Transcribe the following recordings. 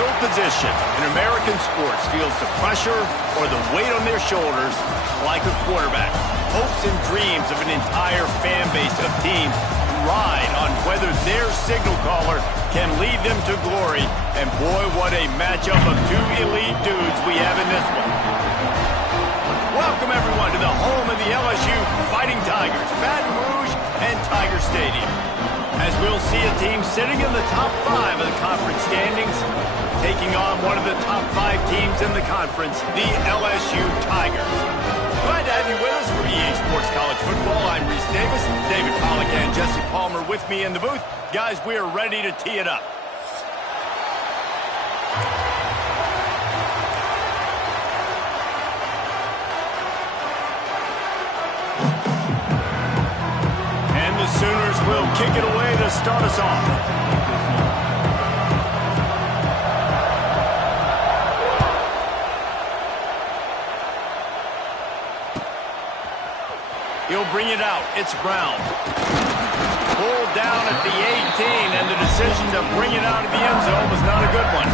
no position in American sports feels the pressure or the weight on their shoulders like a quarterback. Hopes and dreams of an entire fan base of teams ride on whether their signal caller can lead them to glory. And boy, what a matchup of two elite dudes we have in this one. Welcome, everyone, to the home of the LSU Fighting Tigers, Baton Rouge and Tiger Stadium. As we'll see a team sitting in the top 5 of the conference standings, taking on one of the top 5 teams in the conference, the LSU Tigers. Glad to have you with us for EA Sports College Football. I'm Reese Davis, David Pollack and Jesse Palmer with me in the booth. Guys, we are ready to tee it up. The Sooners will kick it away to start us off. He'll bring it out. It's Brown. Pulled down at the 18, and the decision to bring it out of the end zone was not a good one.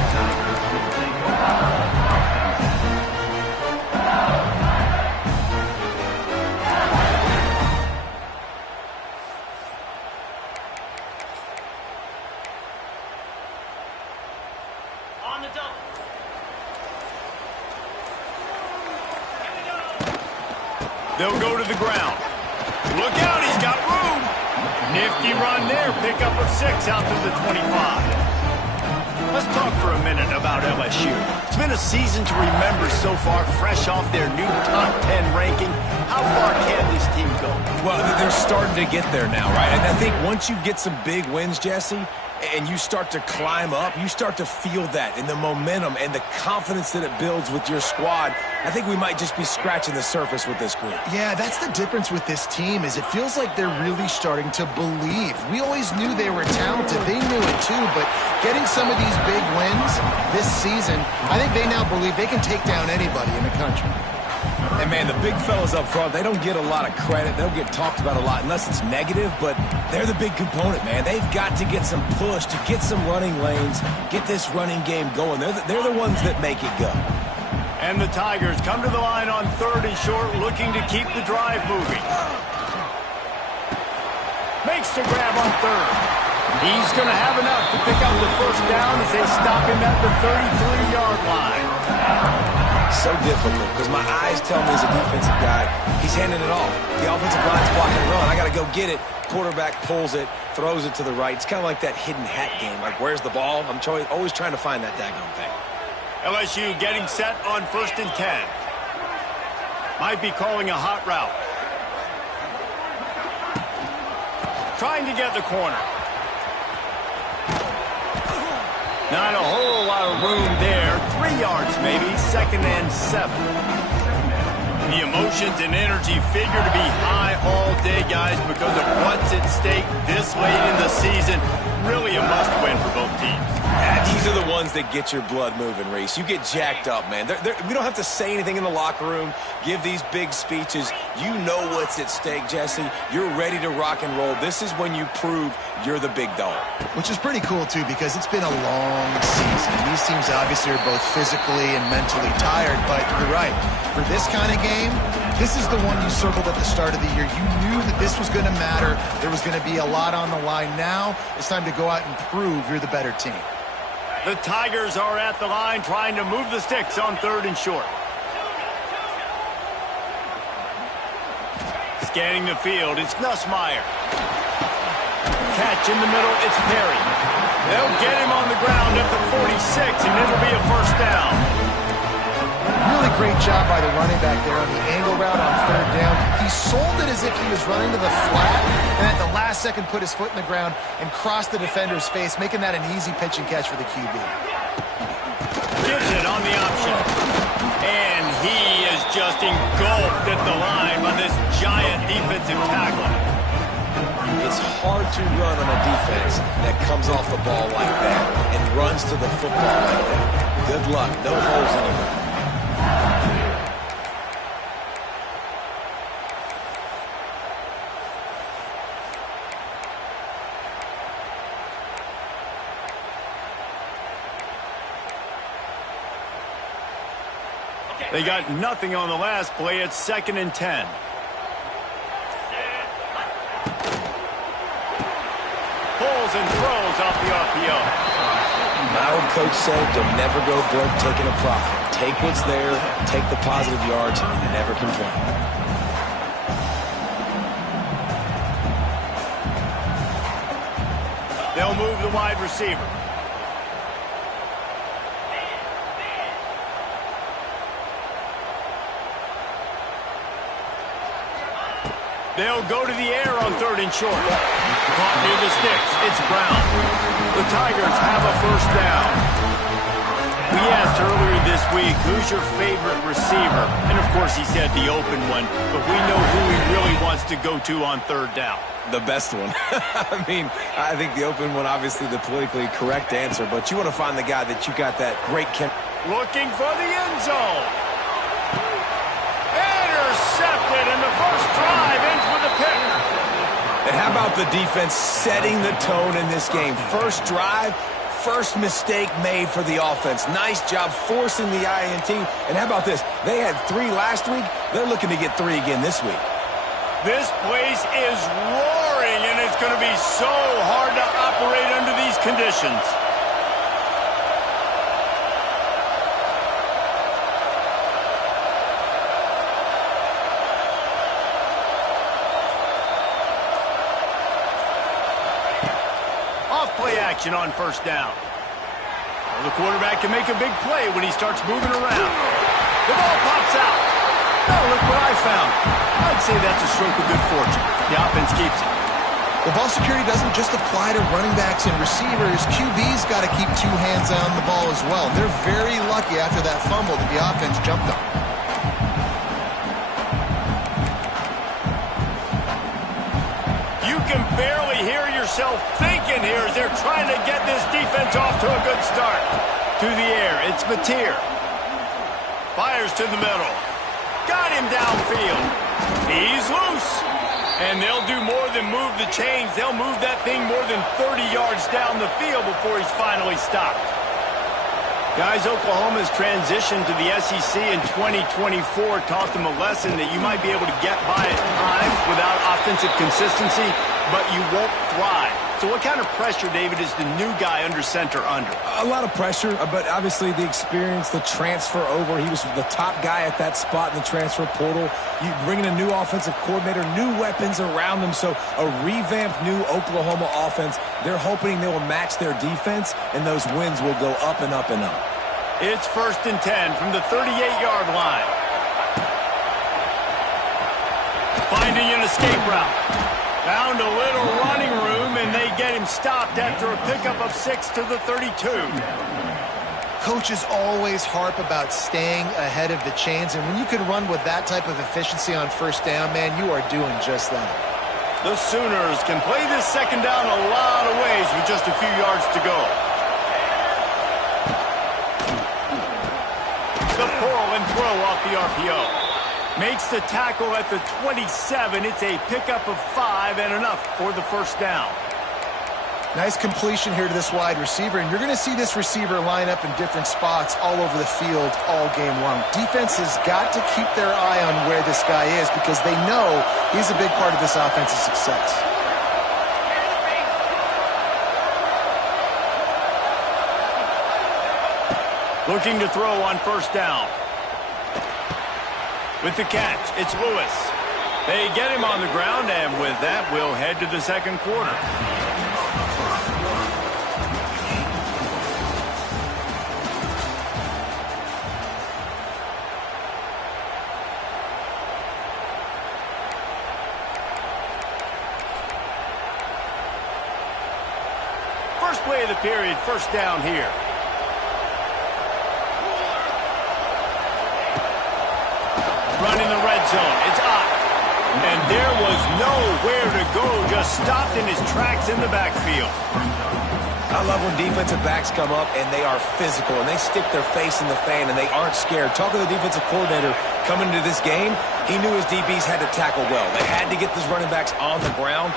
They'll go to the ground. Look out, he's got room. Nifty run there, pickup of 6 out to the 25. Let's talk for a minute about LSU. It's been a season to remember so far, fresh off their new top 10 ranking. How far can this team go? Well, they're starting to get there now, right? And I think once you get some big wins, Jesse, and you start to climb up, you start to feel that in the momentum and the confidence that it builds with your squad. I think we might just be scratching the surface with this group. Yeah, that's the difference with this team is it feels like they're really starting to believe. We always knew they were talented. They knew it too, but getting some of these big wins this season, I think they now believe they can take down anybody in the country. And, man, the big fellas up front, they don't get a lot of credit. They don't get talked about a lot unless it's negative, but they're the big component, man. They've got to get some push, to get some running lanes, get this running game going. They're the ones that make it go. And the Tigers come to the line on 3rd and short, looking to keep the drive moving. Makes the grab on 3rd. He's going to have enough to pick up the first down as they stop him at the 33-yard line. So difficult because my eyes tell me as a defensive guy, he's handing it off. The offensive line's blocking the run. I got to go get it. Quarterback pulls it, throws it to the right. It's kind of like that hidden hat game. Like, where's the ball? I'm always trying to find that daggone thing. LSU getting set on 1st and 10. Might be calling a hot route. Trying to get the corner. Not a whole lot of room there. 3 yards maybe. 2nd and 7. The emotions and energy figure to be high all day, guys, because of what's at stake this late in the season. Really a must-win for both teams. Yeah, these are the ones that get your blood moving, Reese. You get jacked up, man. We don't have to say anything in the locker room, give these big speeches. You know what's at stake, Jesse. You're ready to rock and roll. This is when you prove you're the big dog. Which is pretty cool, too, because it's been a long season. These teams obviously are both physically and mentally tired, but you're right. For this kind of game, this is the one you circled at the start of the year. You knew that this was going to matter. There was going to be a lot on the line. Now it's time to go out and prove you're the better team. The Tigers are at the line trying to move the sticks on 3rd and short. Scanning the field, it's Nussmeier. Catch in the middle, it's Perry. They'll get him on the ground at the 46, and it'll be a first down. Really great job by the running back there on the angle route on 3rd down. He sold it as if he was running to the flat, and at the last second put his foot in the ground and crossed the defender's face, making that an easy pitch and catch for the QB. Gives it on the option. And he is just engulfed at the line by this giant defensive tackle. It's hard to run on a defense that comes off the ball like that and runs to the football like that. Good luck. No holes anywhere. They got nothing on the last play. It's 2nd and 10. Pulls and throws off the RPO. My old coach said, don't never go broke taking a profit. Take what's there, take the positive yards, and never complain. They'll move the wide receiver. They'll go to the air on 3rd and short. Caught near the sticks. It's Brown. The Tigers have a first down. We asked earlier this week, who's your favorite receiver? And, of course, he said the open one. But we know who he really wants to go to on 3rd down. The best one. I mean, I think the open one, obviously the politically correct answer. But you want to find the guy that you got that great looking for the end zone. Intercepted, and the first drive ends with a pick. And how about the defense setting the tone in this game? First drive, first mistake made for the offense. Nice job forcing the INT. And how about this? They had 3 last week. They're looking to get 3 again this week. This place is roaring, and it's going to be so hard to operate under these conditions. Play action on first down. Well, the quarterback can make a big play when he starts moving around. The ball pops out. Oh, look what I found. I'd say that's a stroke of good fortune. The offense keeps it. Well, ball security doesn't just apply to running backs and receivers. QB's got to keep 2 hands on the ball as well. They're very lucky after that fumble that the offense jumped on. You can barely hear yourself thinking here as they're trying to get this defense off to a good start. To the air, it's Mateer. Fires to the middle. Got him downfield. He's loose. And they'll do more than move the chains. They'll move that thing more than 30 yards down the field before he's finally stopped. Guys, Oklahoma's transition to the SEC in 2024 taught them a lesson that you might be able to get by at times without offensive consistency, but you won't thrive. So what kind of pressure, David, is the new guy under center under? A lot of pressure, but obviously the experience, the transfer over. He was the top guy at that spot in the transfer portal. You bring in a new offensive coordinator, new weapons around him, so a revamped new Oklahoma offense. They're hoping they will match their defense, and those wins will go up and up and up. It's 1st and 10 from the 38-yard line. Finding an escape route. Found a little running room, and they get him stopped after a pickup of 6 to the 32. Coaches always harp about staying ahead of the chains, and when you can run with that type of efficiency on first down, man, you are doing just that. The Sooners can play this 2nd down a lot of ways with just a few yards to go. The pull and throw off the RPO. Makes the tackle at the 27. It's a pickup of 5 and enough for the first down. Nice completion here to this wide receiver, and you're going to see this receiver line up in different spots all over the field all game long. Defense has got to keep their eye on where this guy is because they know he's a big part of this offense's success. Looking to throw on first down. With the catch, it's Lewis. They get him on the ground, and with that, we'll head to the 2nd quarter. First play of the period, first down here. Running the red zone. It's up. And there was nowhere to go. Just stopped in his tracks in the backfield. I love when defensive backs come up and they are physical and they stick their face in the fan and they aren't scared. Talking to the defensive coordinator coming into this game, he knew his DBs had to tackle well. They had to get these running backs on the ground.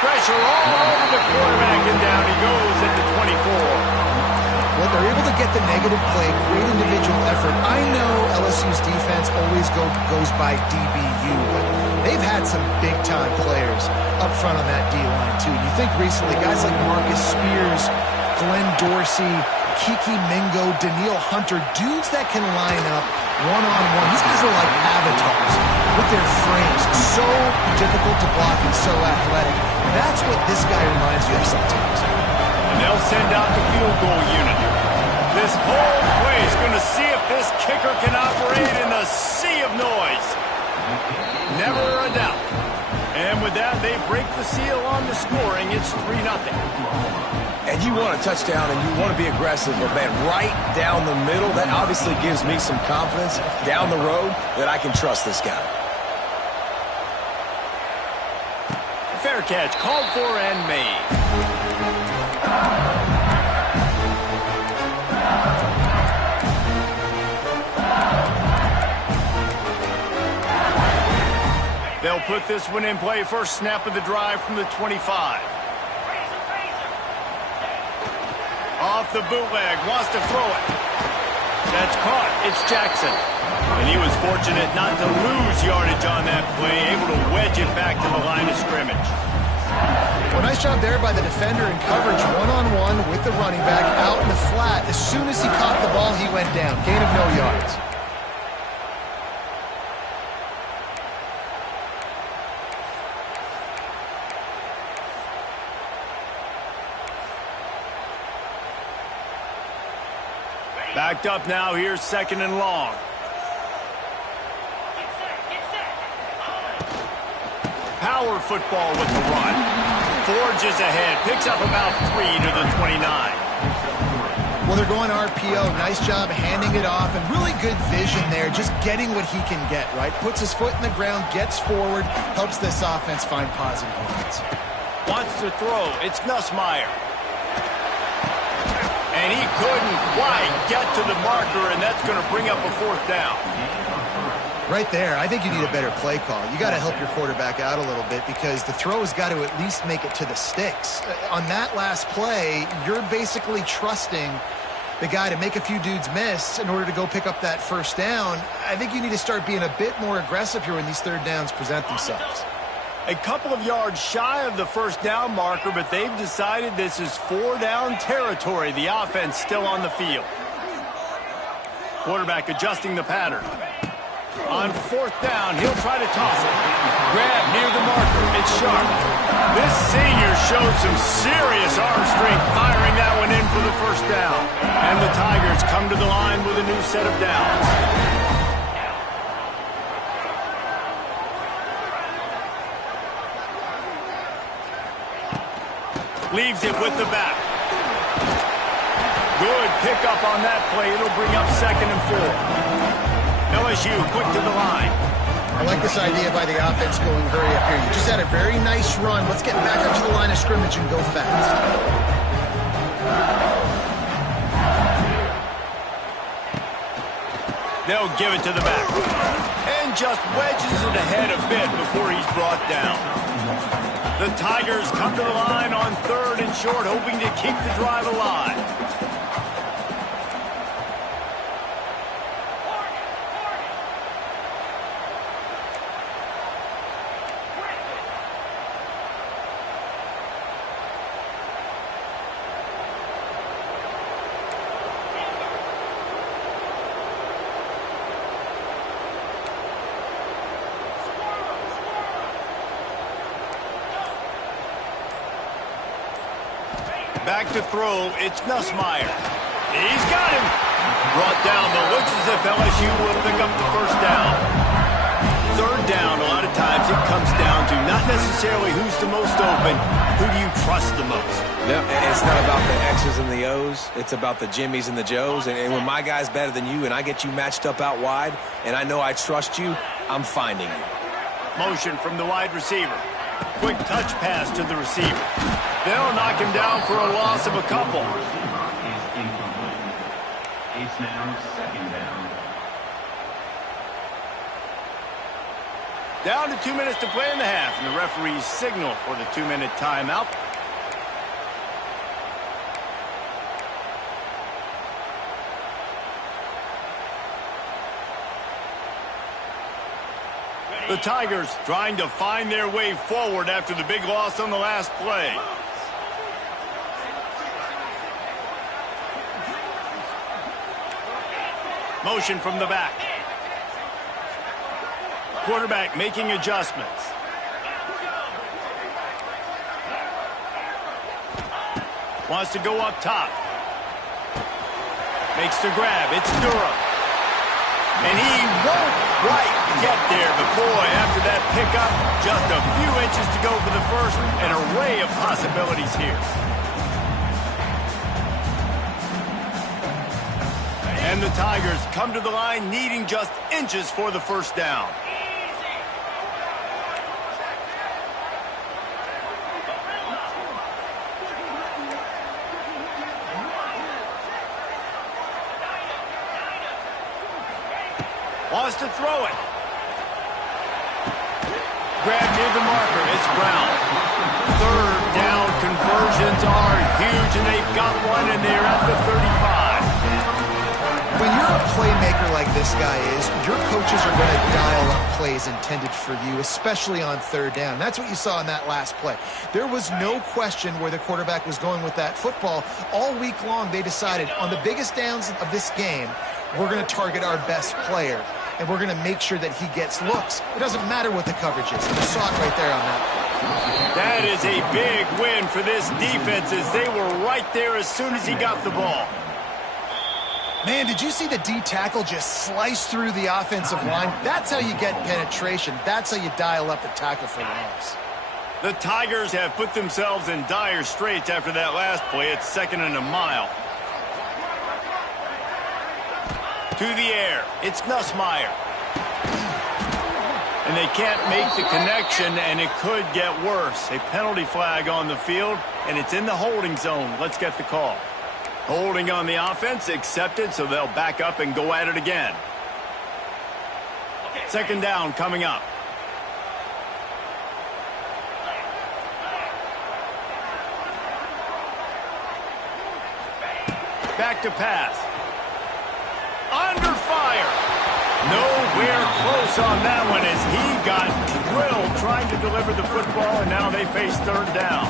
Pressure all over the quarterback, and down he goes at the 24. They're able to get the negative play, great individual effort. I know LSU's defense always goes by DBU, but they've had some big-time players up front on that D-line, too. You think recently, guys like Marcus Spears, Glenn Dorsey, Kiki Mingo, Daniil Hunter, dudes that can line up one-on-one. These guys are like avatars with their frames. So difficult to block and so athletic. That's what this guy reminds you of sometimes. And they'll send out the field goal unit. This whole play is going to see if this kicker can operate in the sea of noise. Never a doubt. And with that, they break the seal on the scoring. It's 3-0. And you want a touchdown and you want to be aggressive, but man, right down the middle, that obviously gives me some confidence down the road that I can trust this guy. Fair catch, called for and made. They'll put this one in play. First snap of the drive from the 25. Off the bootleg, wants to throw it. That's caught. It's Jackson. And he was fortunate not to lose yardage on that play, able to wedge it back to the line of scrimmage. Well, nice job there by the defender in coverage, one-on-one with the running back out in the flat. As soon as he caught the ball, he went down. Gain of no yards. Backed up now, here's 2nd and long. Power football with the run. Forges ahead, picks up about 3 to the 29. Well, they're going RPO. Nice job handing it off, and really good vision there, just getting what he can get, right? Puts his foot in the ground, gets forward, helps this offense find positive moments. Wants to throw, it's Nussmeier. And he couldn't quite get to the marker, and that's going to bring up a 4th down. Right there, I think you need a better play call. You got to help your quarterback out a little bit because the throw has got to at least make it to the sticks. On that last play, you're basically trusting the guy to make a few dudes miss in order to go pick up that 1st down. I think you need to start being a bit more aggressive here when these 3rd downs present themselves. A couple of yards shy of the 1st down marker, but they've decided this is 4-down territory. The offense still on the field. Quarterback adjusting the pattern. On 4th down, he'll try to toss it. Grab near the marker. It's sharp. This senior shows some serious arm strength, firing that one in for the 1st down. And the Tigers come to the line with a new set of downs. Leaves it with the back. Good pickup on that play. It'll bring up 2nd and 4. LSU quick to the line. I like this idea by the offense going hurry up here. You just had a very nice run. Let's get back up to the line of scrimmage and go fast. They'll give it to the back. And just wedges it ahead a bit before he's brought down. The Tigers come to the line on 3rd and short, hoping to keep the drive alive. Back to throw, it's Nussmeier. He's got him. Brought down, but looks as if LSU will pick up the 1st down. 3rd down, a lot of times it comes down to not necessarily who's the most open, who do you trust the most? No, it's not about the X's and the O's. It's about the Jimmys and the Joes. And when my guy's better than you and I get you matched up out wide and I know I trust you, I'm finding you. Motion from the wide receiver. Quick touch pass to the receiver. They'll knock him down for a loss of a couple. It's now 2nd down. Down to 2 minutes to play in the half, and the referees signal for the 2-minute timeout. The Tigers trying to find their way forward after the big loss on the last play. Motion from the back. Quarterback making adjustments. Wants to go up top. Makes the grab. It's Durham. And he won't quite get there. But boy, after that pickup, just a few inches to go for the first. An array of possibilities here. And the Tigers come to the line needing just inches for the first down. Wants to throw it. Grab near the marker. It's Brown. Third down conversions are huge, and they've got one, and they're at the 35. When you're a playmaker like this guy is, your coaches are going to dial up plays intended for you, especially on third down. That's what you saw in that last play. There was no question where the quarterback was going with that football. All week long, they decided on the biggest downs of this game, we're going to target our best player, and we're going to make sure that he gets looks. It doesn't matter what the coverage is. You saw it right there on that play. That is a big win for this defense as they were right there as soon as he got the ball. Man, did you see the D tackle just slice through the offensive line? That's how you get penetration. That's how you dial up the tackle for loss. The Tigers have put themselves in dire straits after that last play. It's 2nd and a mile. To the air. It's Nussmeier. And they can't make the connection, and it could get worse. A penalty flag on the field, and it's in the holding zone. Let's get the call. Holding on the offense, accepted, so they'll back up and go at it again. 2nd down coming up. Back to pass. Under fire. Nowhere close on that one as he got drilled trying to deliver the football, and now they face 3rd down.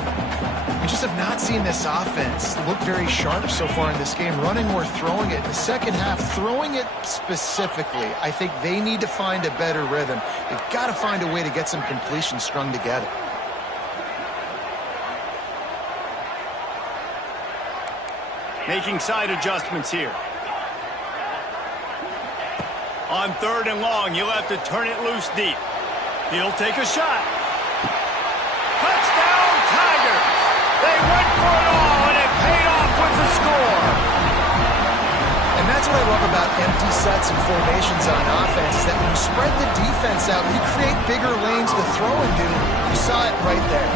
We just have not seen this offense look very sharp so far in this game, running or throwing it. In the second half, throwing it specifically, I think they need to find a better rhythm. They've got to find a way to get some completion strung together. Making side adjustments here. On 3rd and long, you'll have to turn it loose deep. He'll take a shot. Touchdown, Tigers! They went for it all, and it paid off with the score. And that's what I love about empty sets and formations on offense, is that when you spread the defense out, you create bigger lanes to throw into. You saw it right there.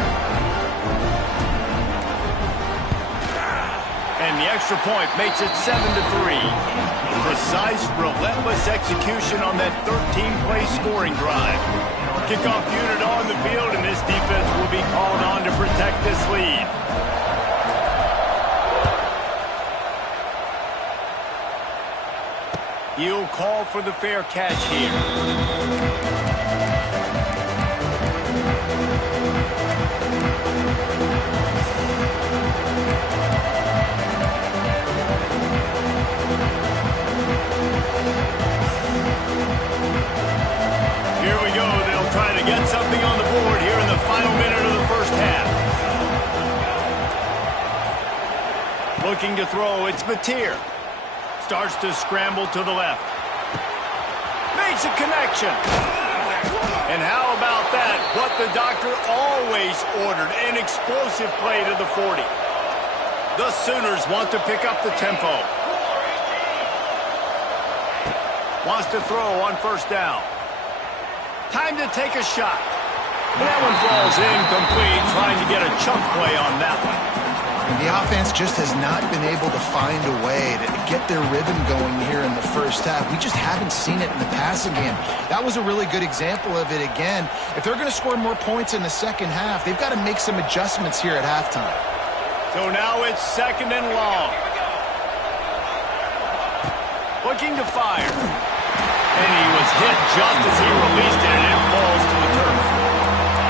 And the extra point makes it 7-3. Precise, relentless execution on that 13-play scoring drive. Kickoff unit on the field, and this defense will be called on to protect this lead. He'll call for the fair catch here. Get something on the board here in the final minute of the first half. Looking to throw, it's Mateer. Starts to scramble to the left. Makes a connection. And how about that? What the doctor always ordered, an explosive play to the 40. The Sooners want to pick up the tempo. Wants to throw on 1st down. Time to take a shot. That one falls incomplete, trying to get a chunk play on that one. And the offense just has not been able to find a way to get their rhythm going here in the first half. We just haven't seen it in the passing game. That was a really good example of it again. If they're going to score more points in the second half, they've got to make some adjustments here at halftime. So now it's 2nd and long. Looking to fire. And he was hit just as he released it, and it falls to the turf.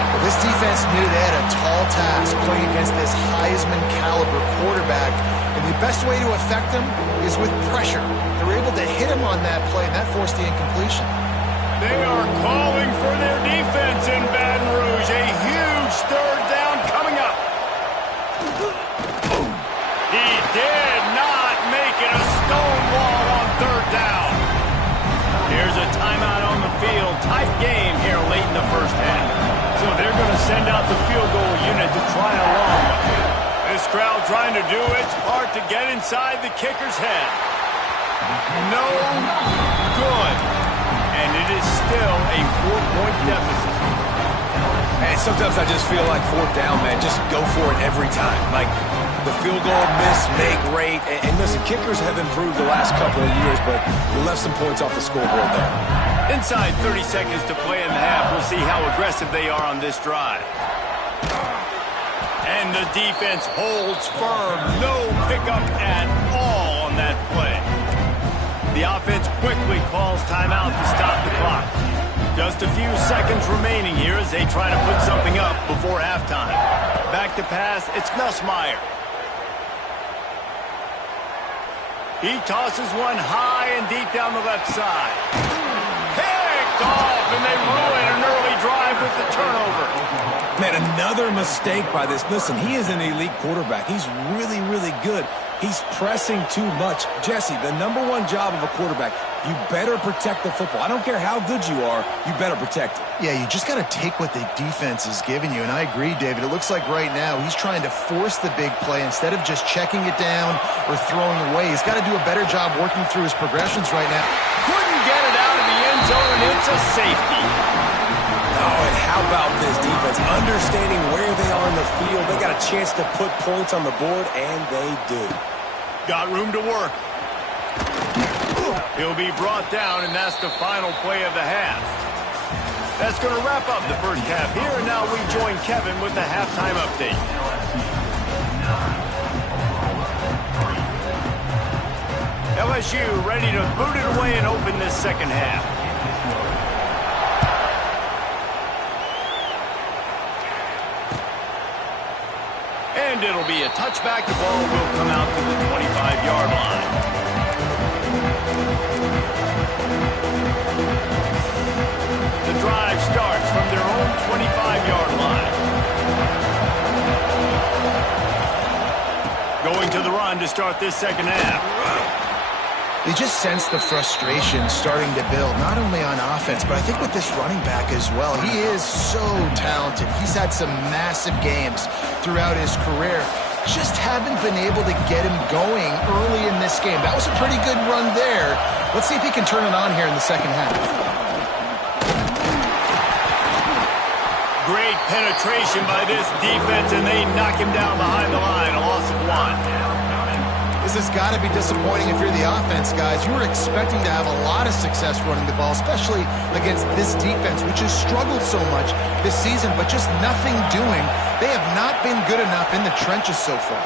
Well, this defense knew they had a tall task playing against this Heisman-caliber quarterback, and the best way to affect him is with pressure. They were able to hit him on that play, and that forced the incompletion. They are calling for their defense in Baton Rouge. A huge third down coming up. He did not make it a stonewall on third down. Here's a timeout on the field. Tight game here late in the first half. So they're going to send out the field goal unit to try a long one. This crowd trying to do its part to get inside the kicker's head. No good. And it is still a 4-point deficit. And sometimes I just feel like fourth down, man. Just go for it every time. Like the field goal miss, make rate. And listen, kickers have improved the last couple of years, but we left some points off the scoreboard there. Inside 30 seconds to play in the half. We'll see how aggressive they are on this drive. And the defense holds firm. No pickup at all on that play. The offense quickly calls timeout to stop the clock. Just a few seconds remaining here as they try to put something up before halftime. Back to pass, it's Nussmeier. He tosses one high and deep down the left side. Picked off, and they ruin an early drive with the turnover. Man, another mistake by this. Listen, he is an elite quarterback. He's really, really good. He's pressing too much. Jesse, the number one job of a quarterback, you better protect the football. I don't care how good you are, you better protect it. Yeah, you just got to take what the defense is giving you, and I agree, David. It looks like right now he's trying to force the big play instead of just checking it down or throwing away. He's got to do a better job working through his progressions right now. Couldn't get it out of the end zone, and it's a safety. Oh, and how about this defense? Understanding where they are in the field. They got a chance to put points on the board, and they do. Got room to work. He'll be brought down, and that's the final play of the half. That's going to wrap up the first half here, and now we join Kevin with the halftime update. LSU ready to boot it away and open this second half. And it'll be a touchback. The ball will come out to the 25-yard line. The drive starts from their own 25-yard line. Going to the run to start this second half. You just sense the frustration starting to build, not only on offense, but I think with this running back as well. He is so talented. He's had some massive games throughout his career. Just haven't been able to get him going early in this game. That was a pretty good run there. Let's see if he can turn it on here in the second half. Great penetration by this defense, and they knock him down behind the line. A loss of 1. This has got to be disappointing if you're the offense, guys. You were expecting to have a lot of success running the ball, especially against this defense, which has struggled so much this season, but just nothing doing. They have not been good enough in the trenches so far.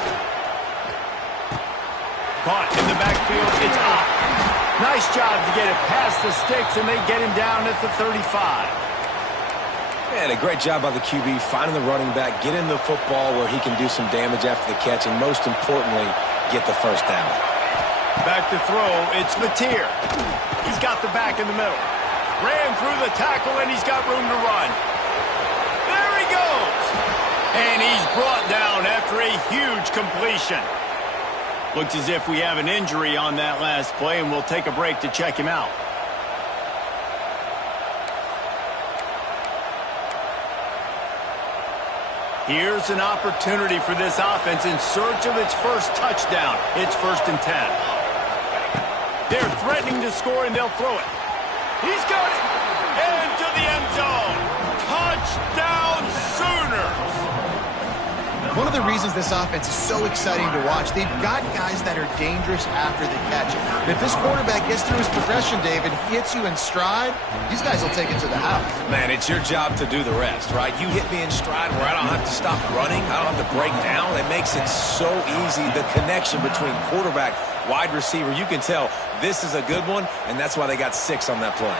Caught in the backfield. It's up. Nice job to get it past the sticks, and they get him down at the 35. And a great job by the QB, finding the running back, getting the football where he can do some damage after the catch, and most importantly, get the first down. Back to throw, it's Mateer. He's got the back in the middle. Ran through the tackle, and he's got room to run. There he goes. And he's brought down after a huge completion. Looks as if we have an injury on that last play, and we'll take a break to check him out. Here's an opportunity for this offense in search of its first touchdown. It's 1st and 10. They're threatening to score, and they'll throw it. He's got it. Into the end zone. Touchdown, Sooners. One of the reasons this offense is so exciting to watch, they've got guys that are dangerous after the catch. And if this quarterback gets through his progression, David, hits you in stride, these guys will take it to the house. Man, it's your job to do the rest, right? You hit me in stride where I don't have to stop running. I don't have to break down. It makes it so easy. The connection between quarterback wide receiver. You can tell this is a good one, and that's why they got 6 on that play.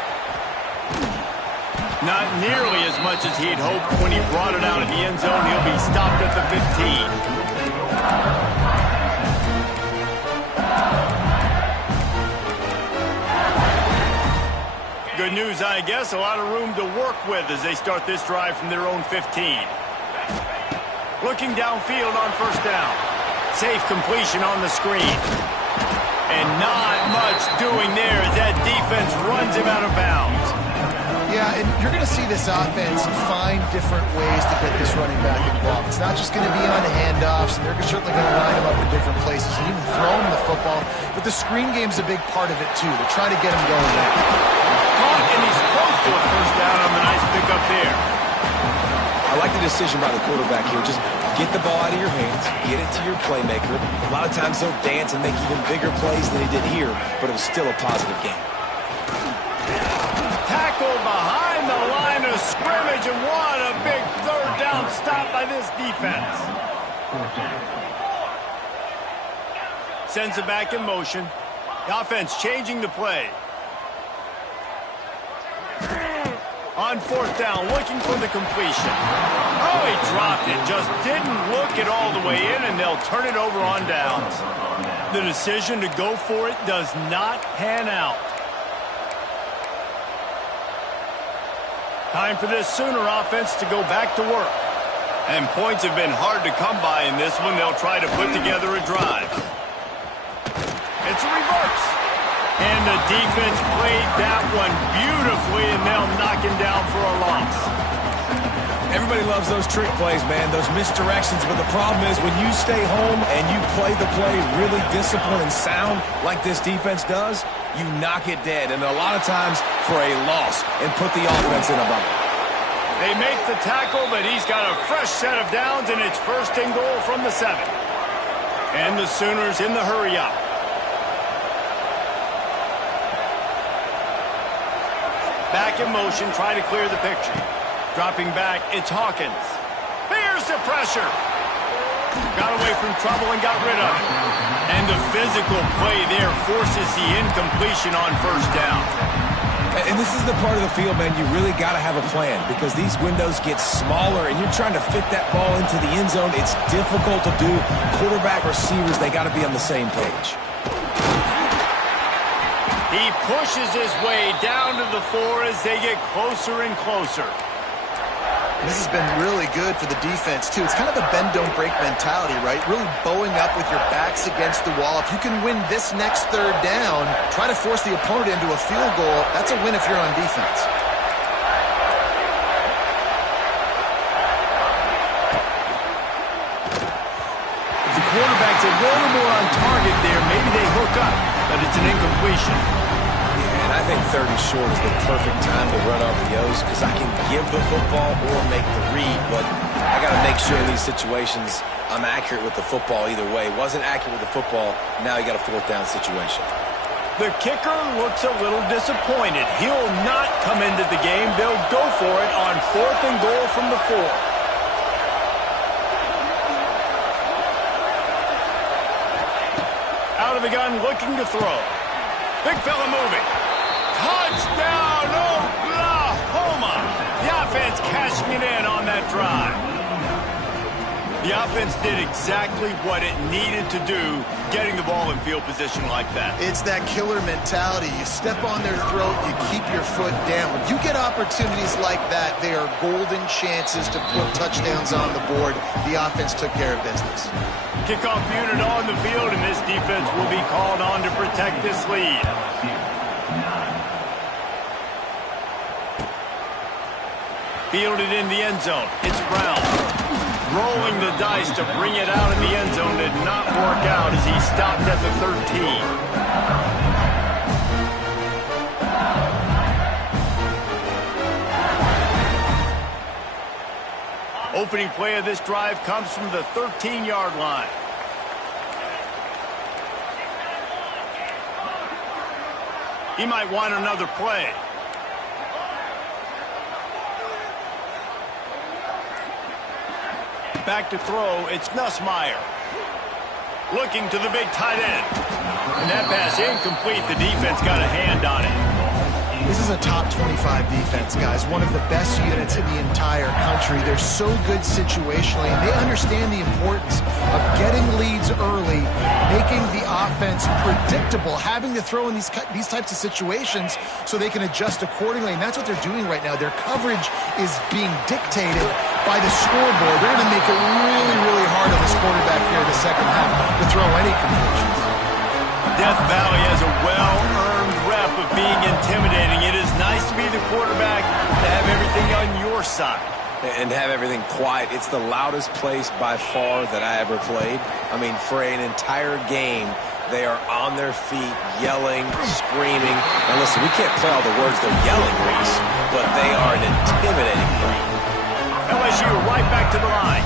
Not nearly as much as he'd hoped when he brought it out of the end zone. He'll be stopped at the 15. Good news, I guess. A lot of room to work with as they start this drive from their own 15. Looking downfield on first down. Safe completion on the screen. And not much doing there as that defense runs him out of bounds. Yeah, and you're going to see this offense find different ways to get this running back involved. It's not just going to be on handoffs, and they're certainly going to line him up in different places and even throw him the football. But the screen game's a big part of it, too. They're trying to get him going there. Caught, and he's close to a first down on the nice pickup there. I like the decision by the quarterback here. Just get the ball out of your hands, get it to your playmaker. A lot of times he'll dance and make even bigger plays than he did here, but it was still a positive game. Tackle behind the line of scrimmage, and what a big third down stop by this defense. Sends it back in motion. The offense changing the play. On fourth down, looking for the completion. Oh, he dropped it. Just didn't look it all the way in, and they'll turn it over on downs. The decision to go for it does not pan out. Time for this Sooner offense to go back to work. And points have been hard to come by in this one. They'll try to put together a drive. It's a reverse. And the defense played that one beautifully, and they'll knock him down for a loss. Everybody loves those trick plays, man, those misdirections, but the problem is when you stay home and you play the play really disciplined and sound like this defense does, you knock it dead, and a lot of times for a loss, and put the offense in a bubble. They make the tackle, but he's got a fresh set of downs, and it's first and goal from the 7. And the Sooners in the hurry-up. Back in motion, try to clear the picture. Dropping back, it's Hawkins. Here's the pressure. Got away from trouble and got rid of it. And the physical play there forces the incompletion on first down. And this is the part of the field, man, you really got to have a plan because these windows get smaller and you're trying to fit that ball into the end zone. It's difficult to do. Quarterback, receivers, they got to be on the same page. He pushes his way down to the 4 as they get closer and closer. This has been really good for the defense, too. It's kind of a bend-don't-break mentality, right? Really bowing up with your backs against the wall. If you can win this next third down, try to force the opponent into a field goal. That's a win if you're on defense. If the quarterback's a little more on target there, maybe they hook up, but it's an incompletion. I think third and short is the perfect time to run RPOs because I can give the football or make the read, but I got to make sure in these situations I'm accurate with the football either way. Wasn't accurate with the football, now you got a fourth down situation. The kicker looks a little disappointed. He'll not come into the game. They'll go for it on fourth and goal from the 4. Out of the gun, looking to throw. Big fella moving. Touchdown, Oklahoma! The offense cashing it in on that drive. The offense did exactly what it needed to do, getting the ball in field position like that. It's that killer mentality. You step on their throat, you keep your foot down. When you get opportunities like that, they are golden chances to put touchdowns on the board. The offense took care of business. Kickoff unit on the field, and this defense will be called on to protect this lead. Fielded in the end zone. It's Brown. Rolling the dice to bring it out in the end zone did not work out as he stopped at the 13. Opening play of this drive comes from the 13-yard line. He might want another play. Back to throw, it's Nussmeier. Looking to the big tight end. And that pass incomplete. The defense got a hand on it. This is a top 25 defense, guys. One of the best units in the entire country. They're so good situationally, and they understand the importance of getting leads early, making the offense predictable, having to throw in these types of situations so they can adjust accordingly, and that's what they're doing right now. Their coverage is being dictated by the scoreboard. They're going to make it really, really hard on this quarterback here in the second half to throw any completions. Death Valley has a well-earned rep of being intimidating. It is nice to be the quarterback, to have everything on your side. And have everything quiet. It's the loudest place by far that I ever played. I mean, for an entire game, they are on their feet, yelling, screaming. Now listen, we can't play all the words they're yelling, Reese, but they are an intimidating crowd. LSU right back to the line.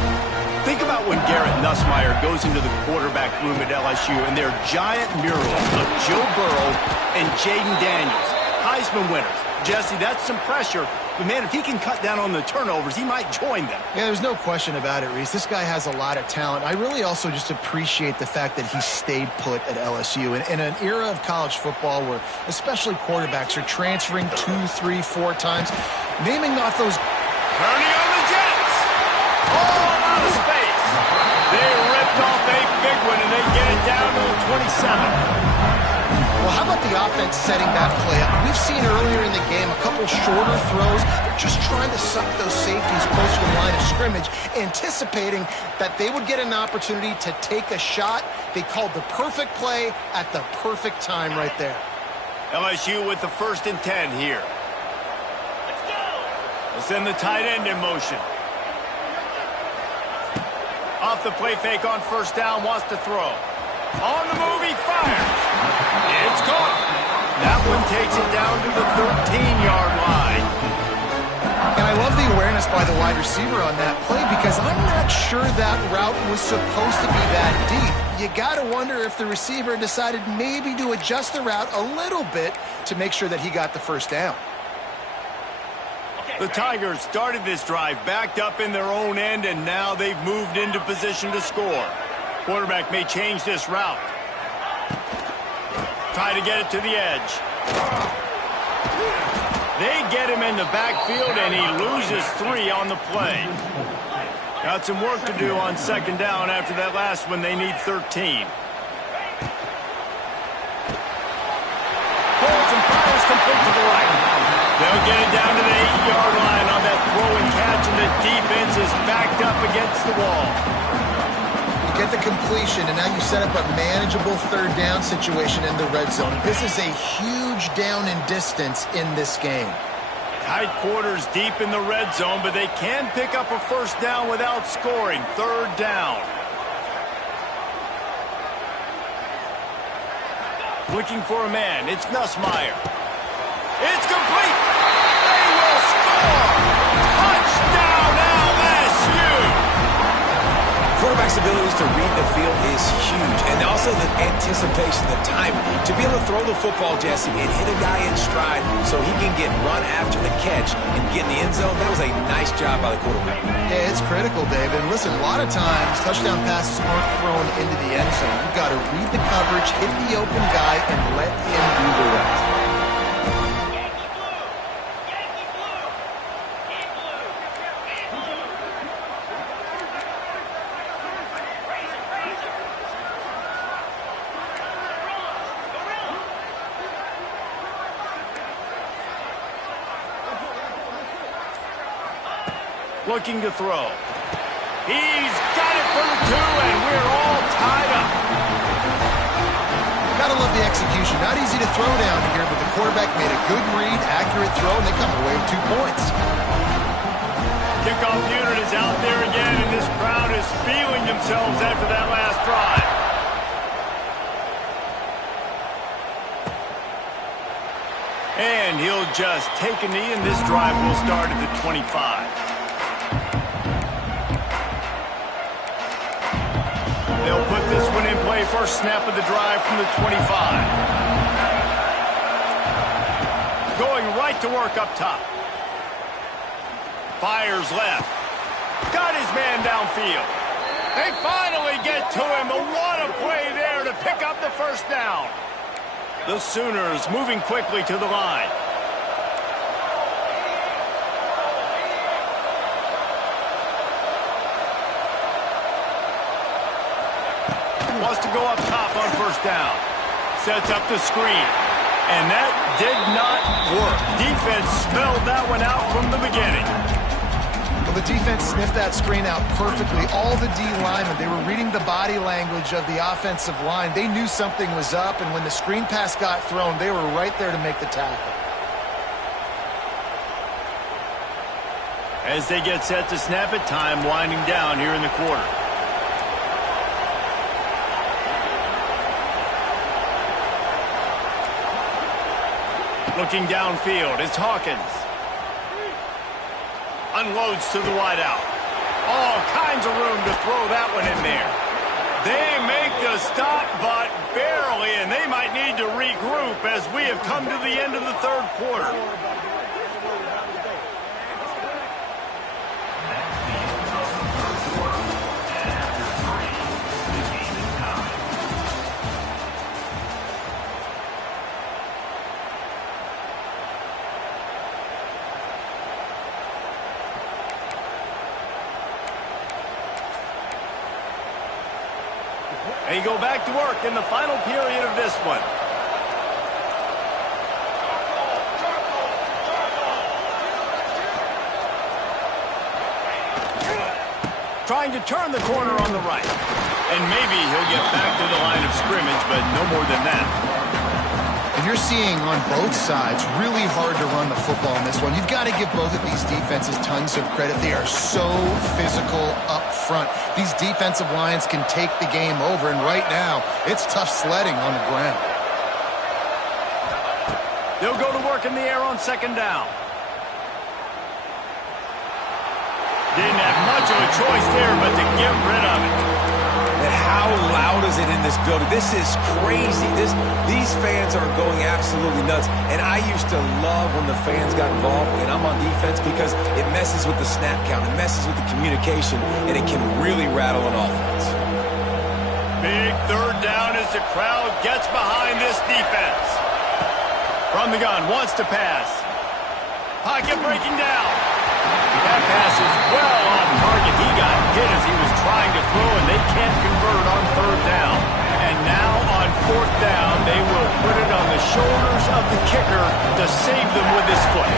Think about when Garrett Nussmeier goes into the quarterback room at LSU and there are giant murals of Joe Burrow and Jaden Daniels, Heisman winners. Jesse, that's some pressure. But, man, if he can cut down on the turnovers, he might join them. Yeah, there's no question about it, Reese. This guy has a lot of talent. I really also just appreciate the fact that he stayed put at LSU. In an era of college football where especially quarterbacks are transferring 2, 3, 4 times, naming off those... Turning on the Jets. All out of space. They ripped off a big one, and they get it down to the 27. Well, how about the offense setting that play up? We've seen earlier in the game a couple shorter throws. They're just trying to suck those safeties close to the line of scrimmage, anticipating that they would get an opportunity to take a shot. They called the perfect play at the perfect time right there. LSU with the 1st and 10 here. They'll send the tight end in motion. Off the play fake on 1st down, wants to throw. On the move, he fires. It's caught. That one takes it down to the 13-yard line. And I love the awareness by the wide receiver on that play because I'm not sure that route was supposed to be that deep. You got to wonder if the receiver decided maybe to adjust the route a little bit to make sure that he got the 1st down. The Tigers started this drive backed up in their own end, and now they've moved into position to score. Quarterback may change this route. Try to get it to the edge. They get him in the backfield, and he loses 3 on the play. Got some work to do on 2nd down after that last one. They need 13. Holds and fires complete to the right. They'll get it down to the 8-yard line on that throw and catch, and the defense is backed up against the wall. You get the completion, and now you set up a manageable 3rd down situation in the red zone. This is a huge down in distance in this game. Tight quarters deep in the red zone, but they can pick up a 1st down without scoring. 3rd down. Looking for a man. It's Nussmeier. It's complete. They will score. Touchdown, LSU. Quarterback's abilities to read the field is huge, and also the anticipation, the timing. To be able to throw the football, Jesse, and hit a guy in stride so he can get run after the catch and get in the end zone, that was a nice job by the quarterback. Yeah, it's critical, David. And listen, a lot of times, touchdown passes aren't thrown into the end zone. You've got to read the coverage, hit the open guy, and let him do the rest. Looking to throw. He's got it for the 2, and we're all tied up. Gotta love the execution. Not easy to throw down here, but the quarterback made a good read, accurate throw, and they come away with 2 points. Kickoff unit is out there again, and this crowd is feeling themselves after that last drive. And he'll just take a knee, and this drive will start at the 25. They'll put this one in play. 1st snap of the drive from the 25. Going right to work up top. Fires left. Got his man downfield. They finally get to him, but what a play there to pick up the first down. The Sooners moving quickly to the line. Wants to go up top on first down. Sets up the screen. And that did not work. Defense spelled that one out from the beginning. Well, the defense sniffed that screen out perfectly. All the D linemen, they were reading the body language of the offensive line. They knew something was up, and when the screen pass got thrown, they were right there to make the tackle. As they get set to snap it, time winding down here in the quarter. Looking downfield, it's Hawkins. Unloads to the wideout. All kinds of room to throw that one in there. They make the stop, but barely, and they might need to regroup as we have come to the end of the third quarter. They go back to work in the final period of this one. Trying to turn the corner on the right. And maybe he'll get back to the line of scrimmage, but no more than that. And you're seeing on both sides really hard to run the football in this one. You've got to give both of these defenses tons of credit. They are so physical up front. These defensive lines can take the game over, and right now, it's tough sledding on the ground. They'll go to work in the air on second down. Didn't have much of a choice there, but to get rid of it. And how loud is it in this building? This is crazy. These fans are going absolutely nuts. And I used to love when the fans got involved when I'm on defense because it messes with the snap count. It messes with the communication, and it can really rattle an offense. Big third down as the crowd gets behind this defense. From the gun, wants to pass. Pocket breaking down. That pass is well on target. He got hit as he was trying to throw, and they can't convert on third down. And now on fourth down, they will put it on the shoulders of the kicker to save them with his foot.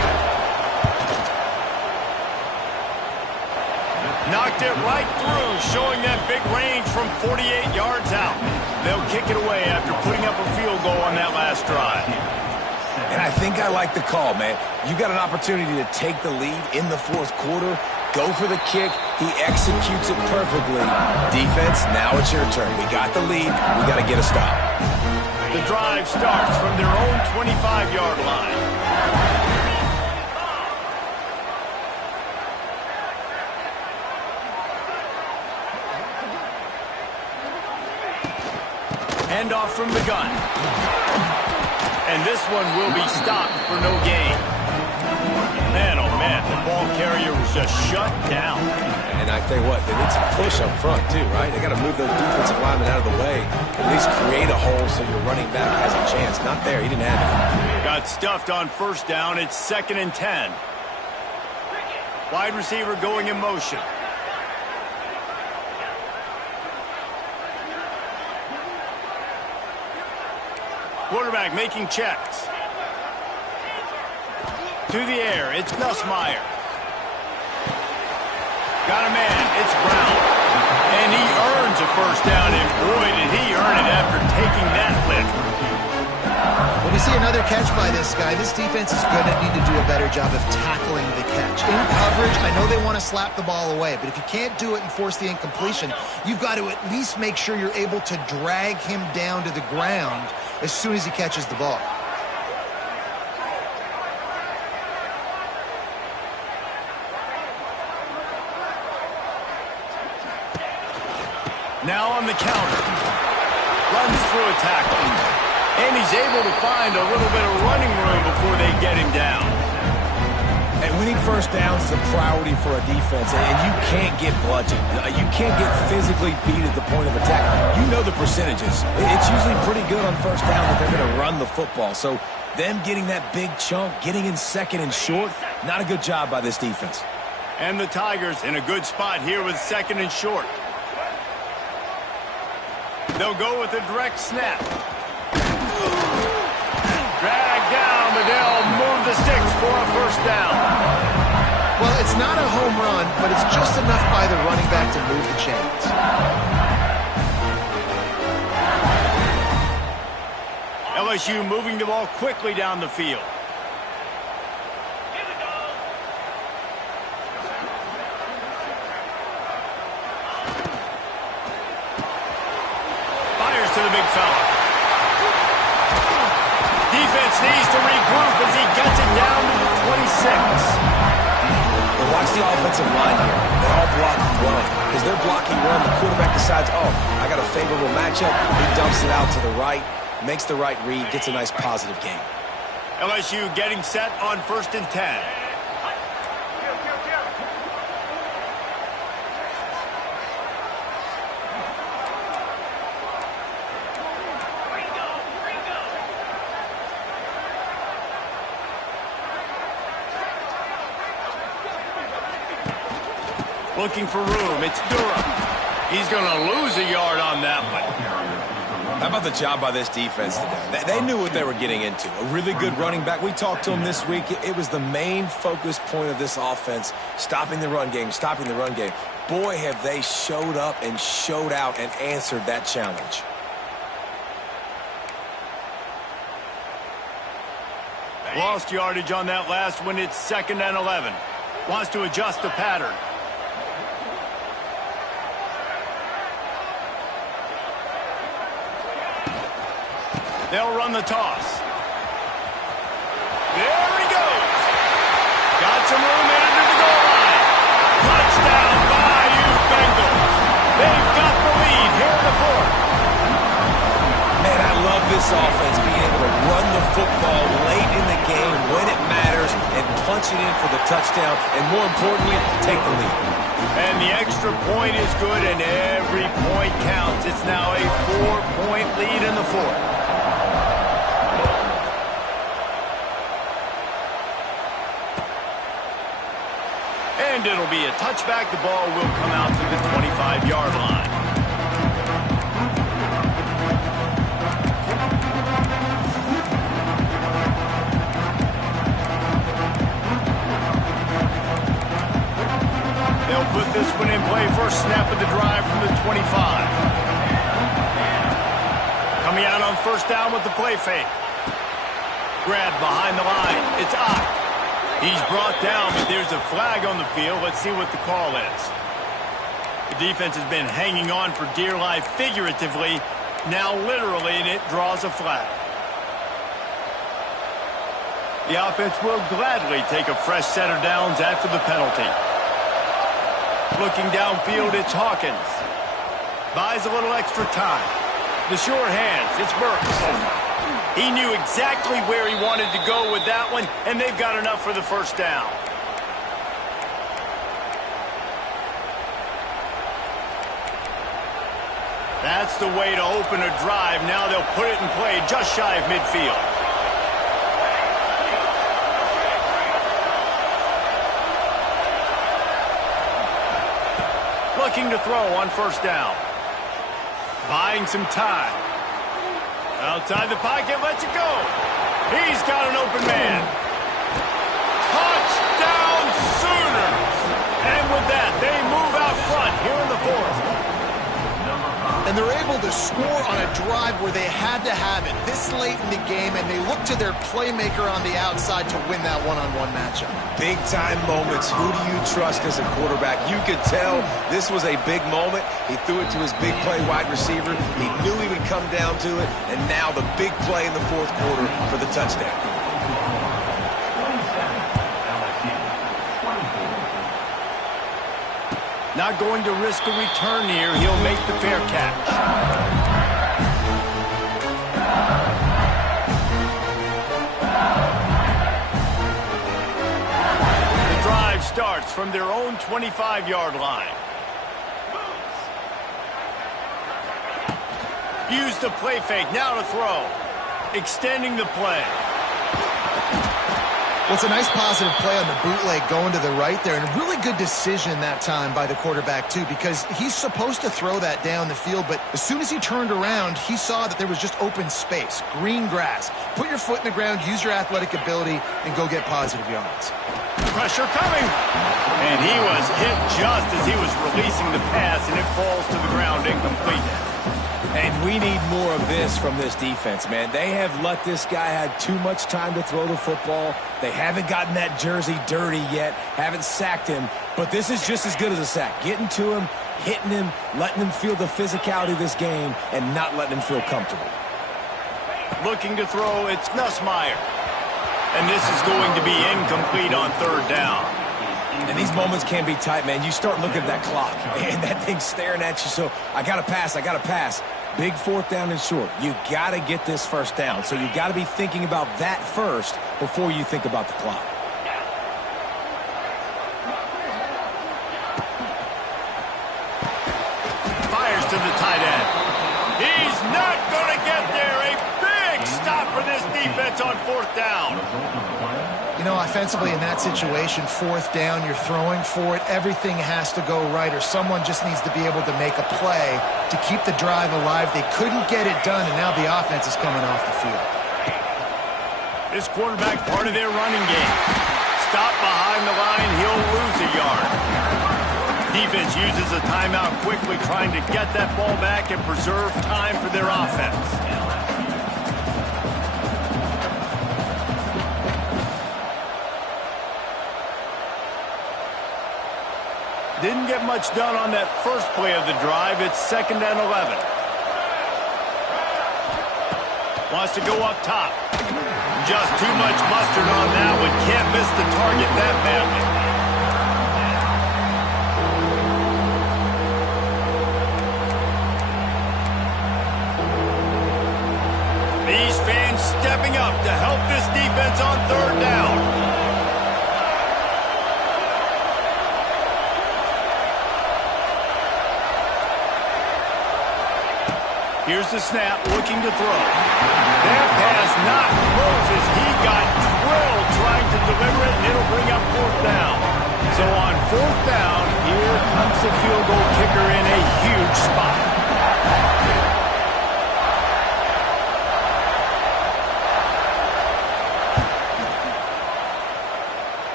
Knocked it right through, showing that big range from 48 yards out. They'll kick it away after putting up a field goal on that last drive. And I think I like the call, man. You got an opportunity to take the lead in the fourth quarter. Go for the kick. He executes it perfectly. Defense, now it's your turn. We got the lead. We got to get a stop. The drive starts from their own 25-yard line. Handoff from the gun. And this one will be stopped for no gain. Man, oh man, the ball carrier was just shut down. And I tell you what, they need some push up front too, right? They got to move those defensive linemen out of the way. At least create a hole so your running back has a chance. Not there, he didn't have it. Got stuffed on first down, it's 2nd and 10. Wide receiver going in motion. Quarterback making checks. To the air, it's Nussmeier. Got a man, it's Brown. And he earns a first down, and boy, did he earn it after taking that lift. When we see another catch by this guy, this defense is going to need to do a better job of tackling the catch. In coverage, I know they want to slap the ball away, but if you can't do it and force the incompletion, you've got to at least make sure you're able to drag him down to the ground as soon as he catches the ball. Now on the counter. Runs through a tackle. And he's able to find a little bit of running room before they get him down. And Winning first downs is a priority for a defense, and you can't get bludgeoned. You can't get physically beat at the point of attack. You know the percentages. It's usually pretty good on first down that they're going to run the football. So them getting that big chunk, getting in second and short, not a good job by this defense. And the Tigers in a good spot here with second and short. They'll go with a direct snap. Drag down, but they'll move the sticks for a first down. Well, it's not a home run, but it's just enough by the running back to move the chains. LSU moving the ball quickly down the field. Fires to the big fella. Defense needs to regroup as he gets it down to the 26. But watch the offensive line here. They all block run. As they're blocking run, the quarterback decides, oh, I got a favorable matchup. He dumps it out to the right, makes the right read, gets a nice positive gain. LSU getting set on 1st and 10. Looking for room. It's Durham. He's going to lose a yard on that one. How about the job by this defense today? They knew what they were getting into. A really good running back. We talked to him this week. It was the main focus point of this offense, stopping the run game, stopping the run game. Boy, have they showed up and showed out and answered that challenge. Lost yardage on that last one. It's 2nd and 11. Wants to adjust the pattern. They'll run the toss. There he goes. Got some room headed to the goal line. Touchdown, Bayou Bengals. They've got the lead here in the 4th. Man, I love this offense being able to run the football late in the game when it matters and punch it in for the touchdown, and more importantly, take the lead. And the extra point is good, and every point counts. It's now a 4-point lead in the 4th. And it'll be a touchback. The ball will come out to the 25-yard line. They'll put this one in play. First snap of the drive from the 25. Coming out on first down with the play fake. Grab behind the line. It's Ott. He's brought down, but there's a flag on the field. Let's see what the call is. The defense has been hanging on for dear life figuratively, now literally, and it draws a flag. The offense will gladly take a fresh set of downs after the penalty. Looking downfield, it's Hawkins. Buys a little extra time. The sure hands, it's Burks. He knew exactly where he wanted to go with that one, and they've got enough for the first down. That's the way to open a drive. Now they'll put it in play just shy of midfield. Looking to throw on first down. Buying some time. Outside the pocket, lets it go. He's got an open man. Touchdown Sooners! And with that, they move out front here in the 4th. And they're able to score on a drive where they had to have it this late in the game, and they look to their playmaker on the outside to win that one-on-one matchup. Big-time moments. Who do you trust as a quarterback? You could tell this was a big moment. He threw it to his big play wide receiver. He knew he would come down to it, and now the big play in the 4th quarter for the touchdown. Not going to risk a return here. He'll make the fair catch. The starts from their own 25-yard line. Use the play fake, now to throw. Extending the play. Well, it's a nice positive play on the bootleg going to the right there, and a really good decision that time by the quarterback, too, because he's supposed to throw that down the field, but as soon as he turned around, he saw that there was just open space, green grass. Put your foot in the ground, use your athletic ability, and go get positive yards. Pressure coming. And he was hit just as he was releasing the pass, and it falls to the ground incomplete. And we need more of this from this defense, man. They have let this guy have too much time to throw the football. They haven't gotten that jersey dirty yet, haven't sacked him, but this is just as good as a sack. Getting to him, hitting him, letting him feel the physicality of this game, and not letting him feel comfortable. Looking to throw, it's Nussmeier. And this is going to be incomplete on third down. And these moments can be tight, man. You start looking at that clock, and that thing's staring at you, so I got to pass, I got to pass. Big fourth down and short. You got to get this first down, so you got to be thinking about that first before you think about the clock. Fires to the tight end. He's not going to get there. A big stop for this defense on fourth down. You know, offensively in that situation, fourth down, you're throwing for it, everything has to go right, or someone just needs to be able to make a play to keep the drive alive. They couldn't get it done, and now the offense is coming off the field. This quarterback, part of their running game. Stop behind the line, he'll lose a yard. Defense uses a timeout quickly, trying to get that ball back and preserve time for their offense. Didn't get much done on that first play of the drive. It's 2nd and 11. Wants to go up top. Just too much mustard on that one. Can't miss the target that badly. These fans stepping up to help this defense on third down. Here's the snap, looking to throw. That pass not close as he got drilled trying to deliver it, and it'll bring up fourth down. So on fourth down, here comes the field goal kicker in a huge spot.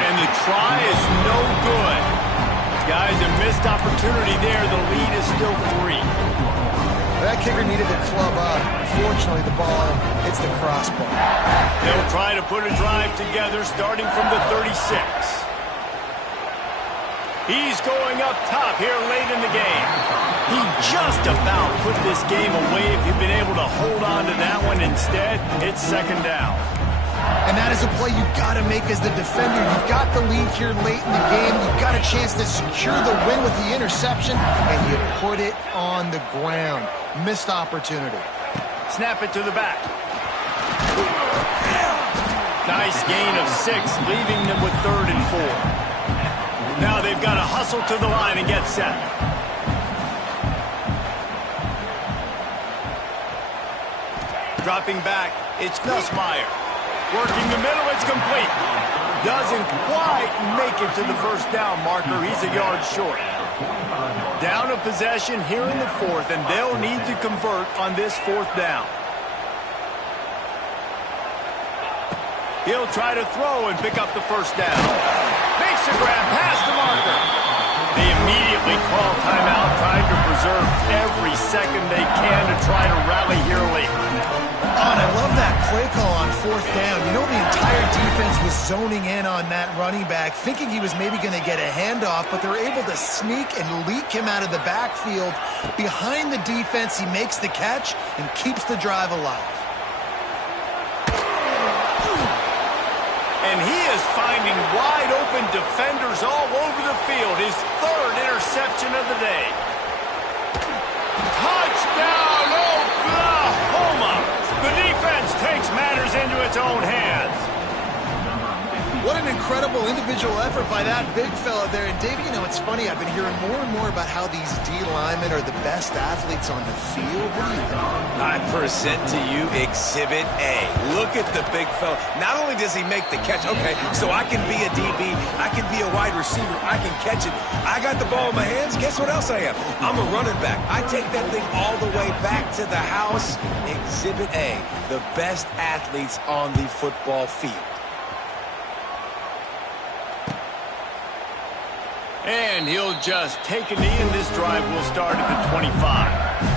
And the try is no good. Guys, a missed opportunity there. The lead is still 3. That kicker needed to club up. Fortunately, the ball hits the crossbar. They'll try to put a drive together starting from the 36. He's going up top here late in the game. He just about put this game away if he'd been able to hold on to that one. Instead, it's 2nd down. And that is a play you've got to make as the defender. You've got the lead here late in the game. You've got a chance to secure the win with the interception, and you put it on the ground. Missed opportunity. Snap it to the back. Nice gain of 6, leaving them with 3rd and 4. Now they've got to hustle to the line and get set. Dropping back, it's Nussmeier. Working the middle, it's complete. Doesn't quite make it to the first down marker. He's a yard short. Down a possession here in the 4th, and they'll need to convert on this 4th down. He'll try to throw and pick up the first down. Makes a grab past the marker. They immediately call timeout, trying to preserve every second they can to try to rally here late. Oh, and I love that play call on 4th down. You know, the entire defense was zoning in on that running back, thinking he was maybe going to get a handoff, but they're able to sneak and leak him out of the backfield. Behind the defense, he makes the catch and keeps the drive alive. And he is finding wide-open defenders all over the field. His 3rd interception of the day. Touchdown, Oklahoma! The defense takes matters into its own hands. What an incredible individual effort by that big fella there. And, Dave, you know, it's funny. I've been hearing more and more about how these D linemen are the best athletes on the field. What do you think? I present to you Exhibit A. Look at the big fella. Not only does he make the catch, okay, so I can be a DB, I can be a wide receiver, I can catch it. I got the ball in my hands. Guess what else I am? I'm a running back. I take that thing all the way back to the house. Exhibit A, the best athletes on the football field. And he'll just take a knee, and this drive will start at the 25.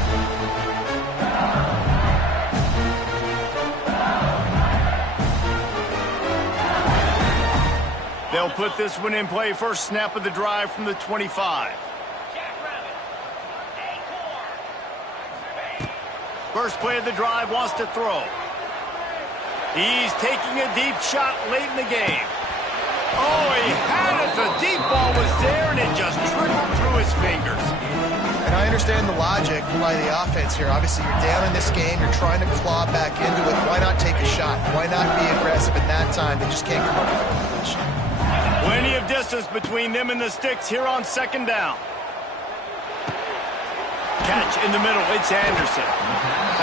They'll put this one in play. First snap of the drive from the 25. First play of the drive, wants to throw. He's taking a deep shot late in the game. Oh, he had it. The deep ball was there, and it just trickled through his fingers. And I understand the logic by the offense here. Obviously, you're down in this game. You're trying to claw back into it. Why not take a shot? Why not be aggressive in that time? They just can't come up with a completion. Plenty of distance between them and the sticks here on second down. Catch in the middle. It's Anderson.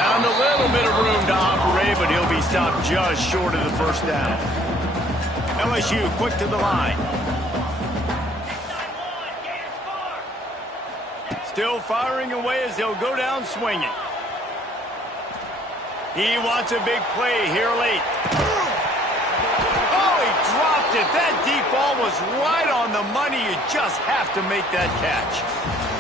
Found a little bit of room to operate, but he'll be stopped just short of the first down. LSU quick to the line. Still firing away as they'll go down swinging. He wants a big play here late. Oh, he dropped it. That deep ball was right on the money. You just have to make that catch.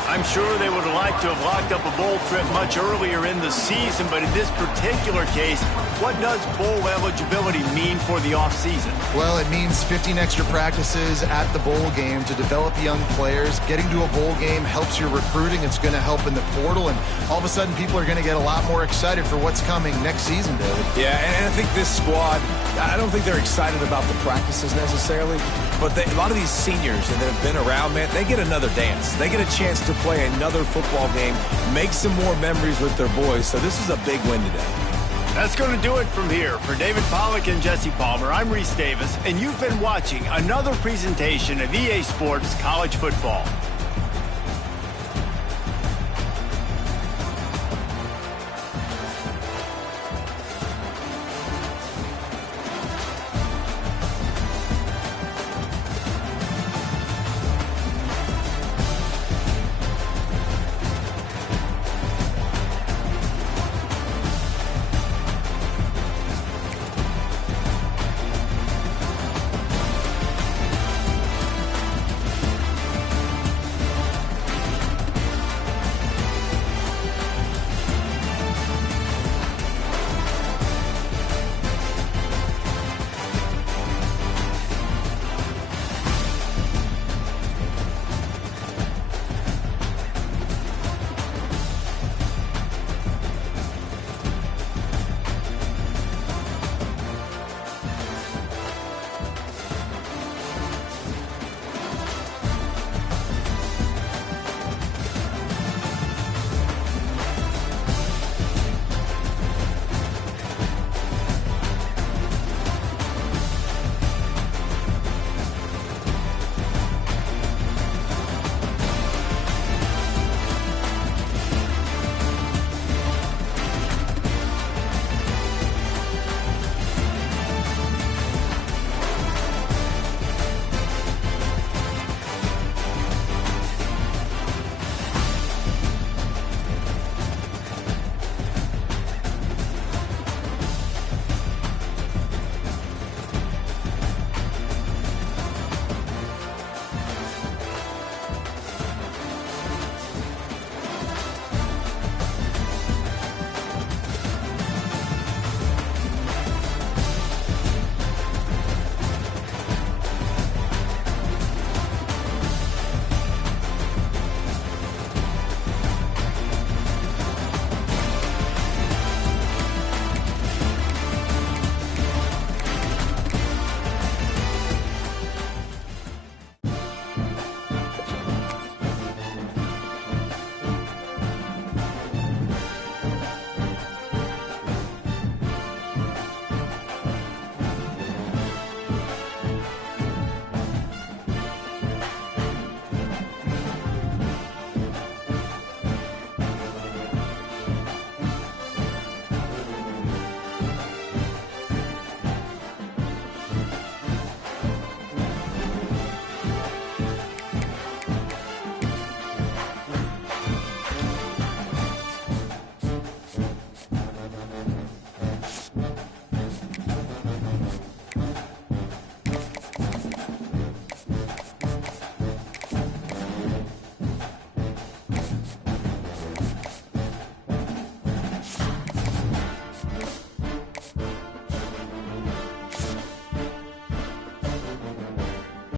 I'm sure they would have liked to have locked up a bowl trip much earlier in the season, but in this particular case, what does bowl eligibility mean for the offseason? Well, it means 15 extra practices at the bowl game to develop young players. Getting to a bowl game helps your recruiting. It's going to help in the portal, and all of a sudden people are going to get a lot more excited for what's coming next season, David. Yeah, and I think this squad, I don't think they're excited about the practices necessarily, but a lot of these seniors that have been around, man, they get another dance. They get a chance to play another football game, make some more memories with their boys. So this is a big win today. That's going to do it from here. For David Pollack and Jesse Palmer, I'm Reese Davis, and you've been watching another presentation of EA Sports College Football.